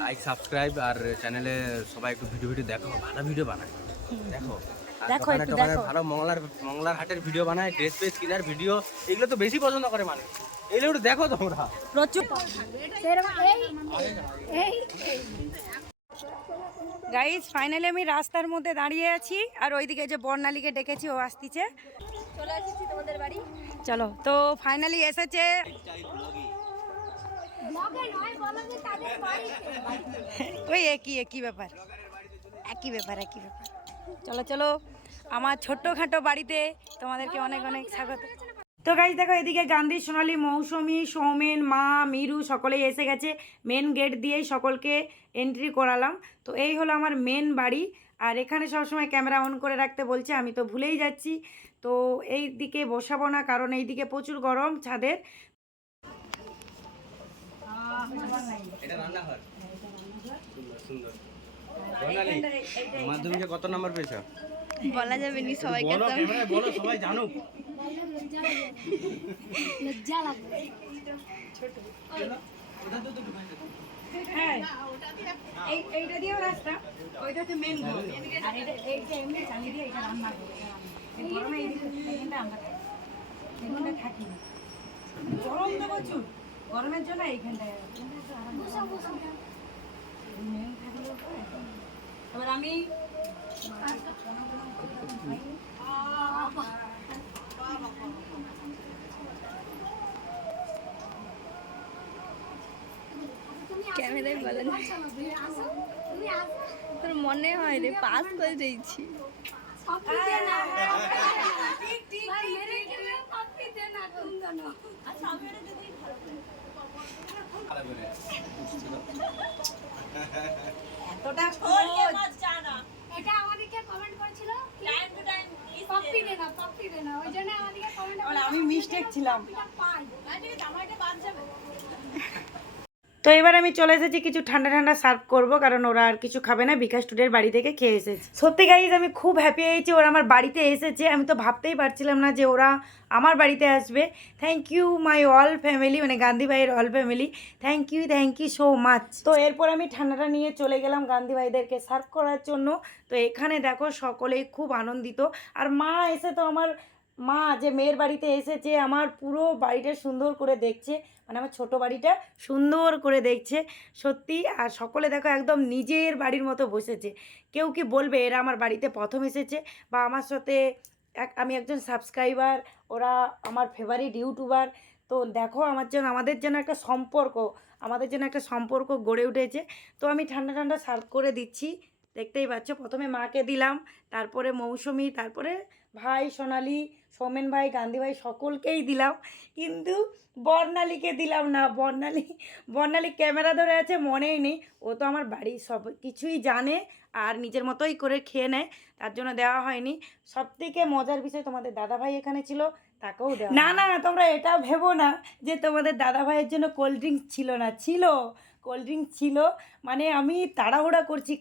Like subscribe আর চ্যানেলে সবাই একটু ভিডিও ভিডিও দেখো ভালো ভিডিও বানায়। দেখো। দেখো। ভালো মংলার মংলার হাটের ভিডিও বানায় ড্রেস ফ্রেস কেনার ভিডিও এগুলো তো বেশি পছন্দ করে মানুষ। এগুলো একটু দেখো তোমরা। প্রচুর। এই। গাইজ ফাইনালি আমি রাস্তার মধ্যে দাঁড়িয়ে আছি আর ওইদিকে যে বর্ণালীকে ডেকেছি ও আসতিছে। চলে এসেছি তোমাদের বাড়ি। চলো তো ফাইনালি এসেছে। ওই একই একই ব্যাপার। একই ব্যাপার একই ব্যাপার। চলো চলো আমার ছোট্টখাটো বাড়িতে তোমাদেরকে অনেক অনেক স্বাগত। তো গাইজ দেখো এদিকে গান্ধী সোনালী মৌসুমি সৌমেন মা মিরু সকলেই এসে গেছে। মেন গেট দিয়েই সকলকে এন্ট্রি করালাম। তো এই হলো আমার মেন বাড়ি। আর এখানে সবসময় ক্যামেরা অন করে রাখতে বলছে আমি তো ভুলেই যাচ্ছি। তো এই দিকে বসাবো না কারণ এই দিকে প্রচুর গরম ছাদের। মাধ্যমিকে কত নাম্বার পেয়েছ? বলা যাবে নি সবাইকে বলো সবাই জানুক। লজ্জা এই এইটা দিয়েও রাস্তা ওইটা হচ্ছে মেন ঘর আর এইটা এমনি দিয়ে এটা রান্না করে এই গরমে আমরা থাকি গরম তো প্রচুর গরমের জন্য এইখানটায় এবার আমি তোর মনে হয় রে পাস করে দিয়েছি এতটা আমি মিস্টেক ছিলাম তো এবার আমি চলে এসেছি, কিছু ঠান্ডা ঠান্ডা সার্ভ করব, কারণ ওরা আর কিছু খাবে না, বিকাশ টুডের বাড়ি থেকে খেয়ে এসেছে। সত্যি গাইজ আমি খুব হ্যাপি হয়েছি, ওরা আমার বাড়িতে এসেছে, আমি তো ভাবতেই পারছিলাম না যে ওরা আমার বাড়িতে আসবে। Thank you my all family মানে গান্ধী ভাইয়ের all family thank you thank you so much তো এরপর আমি ঠান্ডাটা নিয়ে চলে গেলাম গান্ধী ভাইদেরকে সার্ভ করার জন্য। তো এখানে দেখো সকলেই খুব আনন্দিত, আর মা এসে তো আমার মা যে মেয়ের বাড়িতে এসেছে, আমার পুরো বাড়িটা সুন্দর করে দেখছে। মানে আমার ছোট বাড়িটা সুন্দর করে দেখছে, সত্যি। আর সকলে দেখো একদম নিজের বাড়ির মতো বসেছে। কেউ কি বলবে, এরা আমার বাড়িতে প্রথম এসেছে বা আমার সাথে এক, আমি একজন সাবস্ক্রাইবার ওরা আমার ফেভারিট ইউটিউবার তো দেখো আমার জন্য আমাদের জন্য একটা সম্পর্ক, আমাদের জন্য একটা সম্পর্ক গড়ে উঠেছে। তো আমি ঠান্ডা ঠান্ডা সার্ভ করে দিচ্ছি। দেখতেই পাচ্ছ প্রথমে মাকে দিলাম তারপরে মৌসুমি তারপরে ভাই সোনালি সৌমেন ভাই গান্ধী ভাই সকলকেই দিলাম। কিন্তু বর্ণালীকে দিলাম না বর্ণালী বর্ণালী ক্যামেরা ধরে আছে মনেই নেই। ও তো আমার বাড়ির সব কিছুই জানে আর নিজের মতোই করে খেয়ে নেয় তার জন্য দেওয়া হয়নি। সব থেকে মজার বিষয় তোমাদের দাদাভাই এখানে ছিল তাকেও দেওয়া না না তোমরা এটা ভেবো না যে তোমাদের দাদা ভাইয়ের জন্য কোল্ড ড্রিঙ্কস ছিল না ছিল কোল্ড ড্রিঙ্কস ছিল। মানে আমি তাড়াহুড়া করছি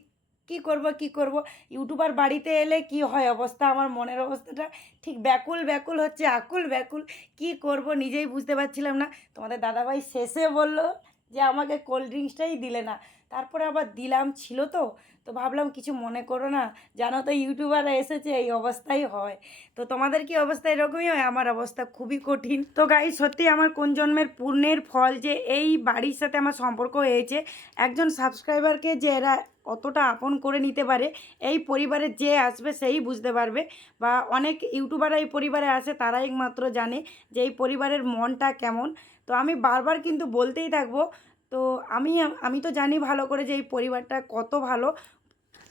কি করব কি করব? ইউটিউবার বাড়িতে এলে কি হয় অবস্থা? আমার মনের অবস্থাটা ঠিক ব্যাকুল ব্যাকুল হচ্ছে, আকুল, ব্যাকুল। কি করব নিজেই বুঝতে পারছিলাম না। তোমাদের দাদাভাই শেষে বলল যে, আমাকে কোল্ড ড্রিঙ্কসটাই দিলে না। তারপরে আবার দিলাম, ছিল তো। তো ভাবলাম কিছু মনে করো না। জানো তো, ইউটিউবাররা এসেছে, এই অবস্থাই হয়। তো তোমাদের কি অবস্থা? এরকমই হয়? আমার অবস্থা খুবই কঠিন। তো গাই সত্যি আমার কোন জন্মের পুণ্যের ফল যে এই বাড়ির সাথে আমার সম্পর্ক হয়েছে, একজন সাবস্ক্রাইবারকে যে এরা কতটা আপন করে নিতে পারে, এই পরিবারে যে আসবে সেই বুঝতে পারবে। বা অনেক ইউটিউবাররা এই পরিবারে আসে তারাই একমাত্র জানে যে এই পরিবারের মনটা কেমন। তো আমি বারবার কিন্তু বলতেই থাকব তো আমি আমি তো জানি ভালো করে যে এই পরিবারটা কত ভালো।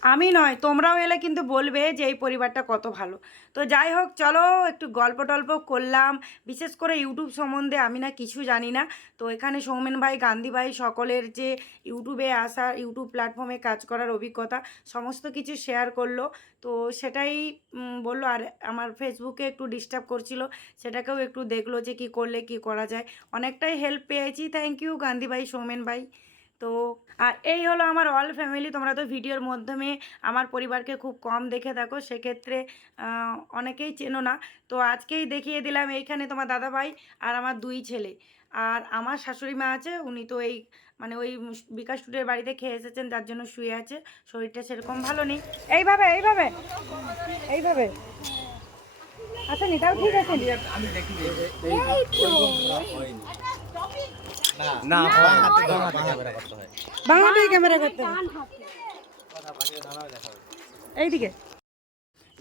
আমি নয়, তোমরাও এলে কিন্তু বলবে যে এই পরিবারটা কত ভালো। তো যাই হোক, চলো একটু গল্প টল্প করলাম। বিশেষ করে ইউটিউব সম্বন্ধে আমি না কিছু জানি না। তো এখানে সৌমেন ভাই, গান্ধী ভাই সকলের যে ইউটিউবে আসা, ইউটিউব প্ল্যাটফর্মে কাজ করার অভিজ্ঞতা, সমস্ত কিছু শেয়ার করল। তো সেটাই বলল, আর আমার ফেসবুকে একটু ডিস্টার্ব করছিল। সেটাকেও একটু দেখল যে কি করলে কি করা যায়। অনেকটাই হেল্প পেয়েছি। থ্যাংক ইউ গান্ধী ভাই, সৌমেন ভাই। তো আর এই হলো আমার অল ফ্যামিলি তোমরা তো ভিডিওর মাধ্যমে আমার পরিবারকে খুব কম দেখে থাকো সেক্ষেত্রে অনেকেই চেনো না। তো আজকেই দেখিয়ে দিলাম এইখানে তোমার দাদা ভাই আর আমার দুই ছেলে। আর আমার শাশুড়ি মা আছে উনি তো এই মানে ওই বিকাশ টুডের বাড়িতে খেয়ে এসেছেন যার জন্য শুয়ে আছে। শরীরটা সেরকম ভালো নেই। এইভাবে এইভাবে এইভাবে। আচ্ছা নি তাও ঠিক আছে। আমি দেখি। এই তো। না হাতে ক্যামেরা করতে হয়। এইদিকে।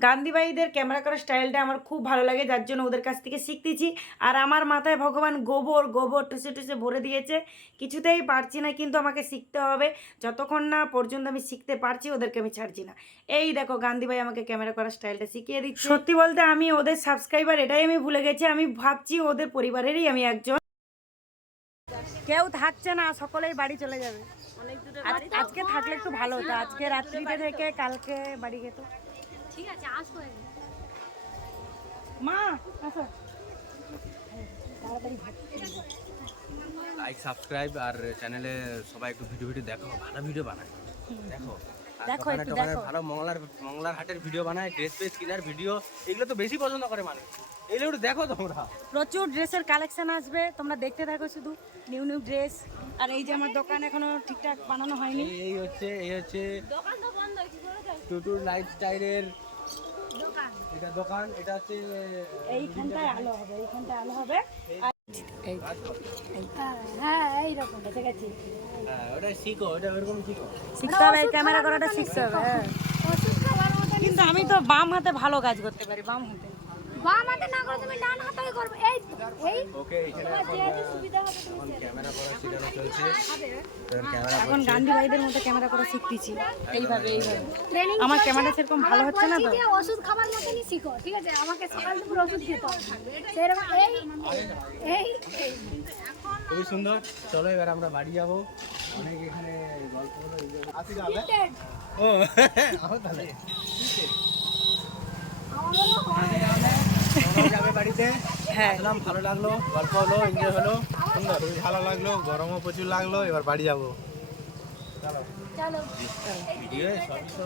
গান্ধীবাইদের ক্যামেরা করার স্টাইলটা আমার খুব ভালো লাগে যার জন্য ওদের কাছ থেকে শিখতেছি। আর আমার মাথায় ভগবান গোবর গোবর টুসে টুসে ভরে দিয়েছে। কিছুতেই পারছি না কিন্তু আমাকে শিখতে হবে। যতক্ষণ না পর্যন্ত আমি শিখতে পারছি ওদেরকে আমি ছাড়ছি না। এই দেখো গান্ধীবাই আমাকে ক্যামেরা করার স্টাইলটা শিখিয়ে দিচ্ছে। সত্যি বলতে আমি ওদের সাবস্ক্রাইবার এটাই আমি ভুলে গেছি। আমি ভাবছি ওদের পরিবারেরই আমি একজন। কেউ থাকছে না সকলেই বাড়ি চলে যাবে। আজকে থাকলে একটু ভালো হতো আজকে রাত্রিতে থেকে কালকে বাড়ি যেত। ঠিক আছে আসব মা আসো। লাইক সাবস্ক্রাইব আর চ্যানেলে সবাই একটু ভিডিও ভিডিও দেখো ভালো ভিডিও বানায়। দেখো। দেখো, একটু দেখো। ভালো মঙ্গলার মংলার হাটের ভিডিও বানায় ড্রেস ফ্রেস কেনার ভিডিও এগুলো তো বেশি পছন্দ করে মানুষ। এগুলো একটু দেখো তোমরা। প্রচুর ড্রেসের কালেকশন আসবে তোমরা দেখতে থাকো শুধু নিউ নিউ ড্রেস। আর এই যে আমার দোকান এখনও ঠিকঠাক বানানো হয়নি। এই এই হচ্ছে এই হচ্ছে টুটুর লাইফস্টাইলের এটা দোকান এটা হচ্ছে এইখানটায় আলো হবে এইখানটায় আলো হবে। হ্যাঁ হ্যাঁ এইরকম ঠিক আছে ওটা শিখো ওটা ওরকম শিখো। শিখতে হবে ক্যামেরা করাটা শিখতে হবে হ্যাঁ। কিন্তু আমি তো বাম হাতে ভালো কাজ করতে পারি বাম হাতে। বাম হাতে না করে তুমি ডান হাতে করবে। এই এই ওকে তোমার যেহেতু সুবিধা হবে তুমি ক্যামেরা করা। শেখানো চলছে এখন গান্ধী ভাইদের মতো ক্যামেরা করা শিখতেছি এইভাবে এইভাবে। ট্রেনিং আমার ক্যামেরা সেরকম ভালো হচ্ছে না তো? ওষুধ খাবার মতনই শিখো ঠিক আছে? আমাকে সকাল দুপুর ওষুধ খেতে সেরকম এই এই খুবই সুন্দর। চলো এবার আমরা বাড়ি যাব। অনেক এখানে গল্প হলো enjoy ও আমার তাহলে আমাদেরও হয়। যাবে বাড়িতে। হ্যাঁ। ভালো লাগল গল্প হলো এনজয় হলো। সুন্দর ভালো লাগল গরমও প্রচুর লাগল এবার বাড়ি যাব। চলো। তো